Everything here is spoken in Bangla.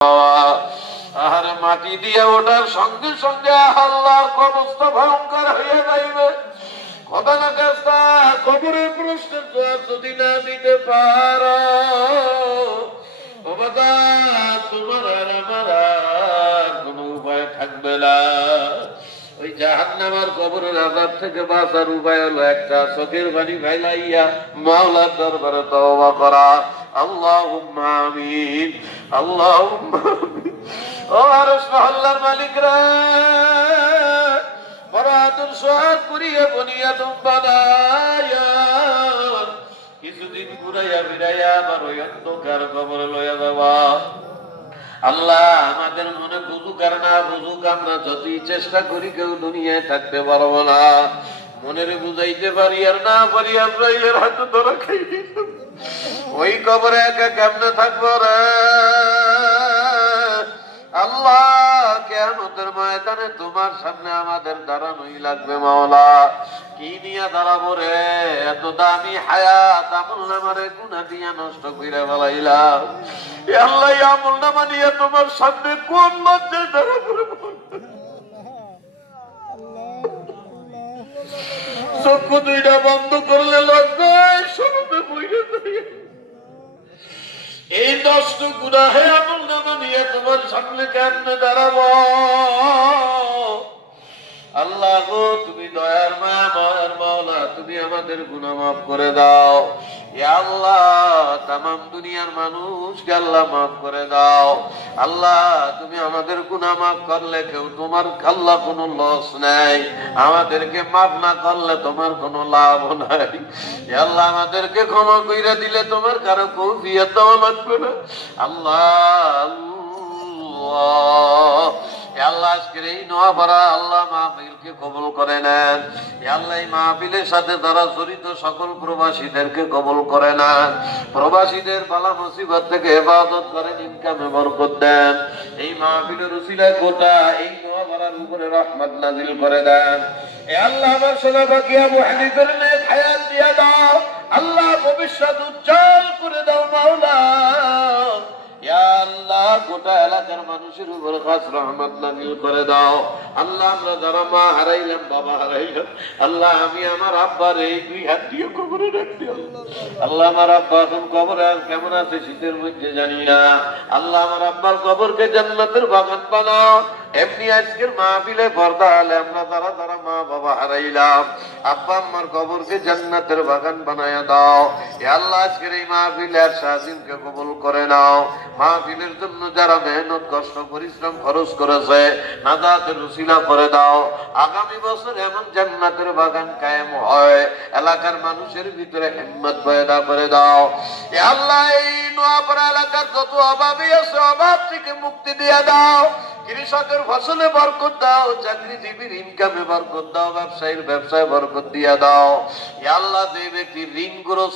আর মাটি দিয়ে ওঠার সঙ্গে সঙ্গে আল্লাহর অবস্থা ভয়ঙ্কর হয়ে যাইবে। কথা না কাজটা কবরের প্রশ্নের জবাব যদি না দিতে পারো, তোমার আর আমার আর কোন উপায় থাকবে না। ওই জাহান্নামের কবরের আযাব থেকে বাঁচার উপায় হলো একটা, চোখের পানি ফেলাইয়া মাওলার দরবারে তওবা করা। আল্লাহুম্মা আমিন, আল্লাহুম্মা আমিন। ও আরশ মহল্লার মালিকরা, বরাদুর সোহাগ করিয়া বনিয়াদম বানায়া কিছুদিন ঘুরাইয়া ফিরাইয়া আবার ওই অন্ধকার কবরে লইয়া যাওয়া। আল্লাহ আমাদের মনে বুঝুক আর না বুঝুক, আমরা যতই চেষ্টা করি কেউ দুনিয়ায় থাকতে পারবো না। মনের বুঝাইতে পারি আর না পারি, আমরা এর হাতে ধরা খাই। ওই কবরে একা কেমনে থাকবো রে আল্লাহ? কিয়ামতের ময়দানে তোমার সামনে আমাদের দাঁড়ানোই লাগবে মাওলা। কি নিয়ে দাঁড়াবো রে? এত দামি হায়াত আমলনামারে গুনাহ দিয়া নষ্ট কইরা ফেলাইলাম। আল্লাহ আমলনামা নিয়ে তোমার সামনে কোন লজ্জায় দাঁড়াবো রে? চক্ষু দুইটা বন্ধ করলে লজ্জায় সরবে বইরে যায়। এই নষ্ট গুনাহে আমলনামা নিয়ে তোমার সামনে কেমনে দাঁড়াবো? আল্লাহ গো, তুমি দয়ার মায়া মায়ার মাওলা, তুমি আমাদের গুনাহ মাফ করে দাও। ইয়া আল্লাহ, তামাম দুনিয়ার মানুষকে আল্লাহ মাফ করে দাও। আল্লাহ, তুমি আমাদের গুনাহ মাফ করলে কেউ তোমার আল্লাহ কোনো লস নাই, আমাদেরকে মাফ না করলে তোমার কোনো লাভ নাই। ইয়া আল্লাহ, আমাদেরকে ক্ষমা কইরা দিলে তোমার কারো কৌফিয়ত দেওয়া লাগবে না। আল্লাহ আল্লাহ, আল্লাহ আজকের এই নোয়াপাড়া আল্লাহ মাহফিলকে কবুল করে নেন। আল্লাহ এই মাহফিলের সাথে যারা জড়িত সকল প্রবাসীদেরকে কবুল করে নেন। প্রবাসীদের বালা মুসিবত থেকে হেফাজত করেন, ইনকামে বরকত দেন। এই মাহফিলের উসিলায় গোটা এই নোয়াপাড়ার উপরে রহমত নাজিল করে দেন। আল্লাহ আমার সোনা বাকি আবু হানিফের নেক হায়াত দিয়ে দাও। আল্লাহ ভবিষ্যৎ উজ্জ্বল করে দাও মাওলা। আল্লাহ গোটা এলাকার মানুষের উপর খাস রহমত নাজিল করে দাও। আল্লাহ আমরা যারা মা হারাইলাম, বাবা হারাইলাম, আল্লাহ আমি আমার আব্বার এই দুই হাত দিয়ে কবরে রাখতে। আল্লাহ আমার আব্বা এখন কবরে আর কেমন আছে শীতের মধ্যে জানি না। আল্লাহ আমার আব্বার কবরকে জান্নাতের বাগান বানাও। এমনি আজকের মাহফিলে পর্দা আলে আমরা যারা যারা মা বাবা হারাইলাম, আব্বা আম্মার কবরকে জান্নাতের বাগান বানায়া দাও। আল্লাহ আজকের এই মাহফিলে আর শাহিনকে কবুল করে নাও। মাহফিলের জন্য যারা মেহনত কষ্ট পরিশ্রম খরচ করেছে, নাজাতের উসিলা করে দাও। আগামী বছর এমন জান্নাতের বাগান কায়েম হয়, এলাকার মানুষের ভিতরে হিম্মত পয়দা করে দাও। আল্লাহ এই নোয়াপাড়া এলাকার যত অভাবী আছে, অভাব থেকে মুক্তি দিয়ে দাও। কৃষকের ফসলে বরকত দাও, চাকরিজীবীর ইনকামে বরকত দাও, ব্যবসায়ীর ব্যবসায় বরকত দিয়ে দাও। আল্লাহ যে ব্যক্তি ঋণ গ্রস্ত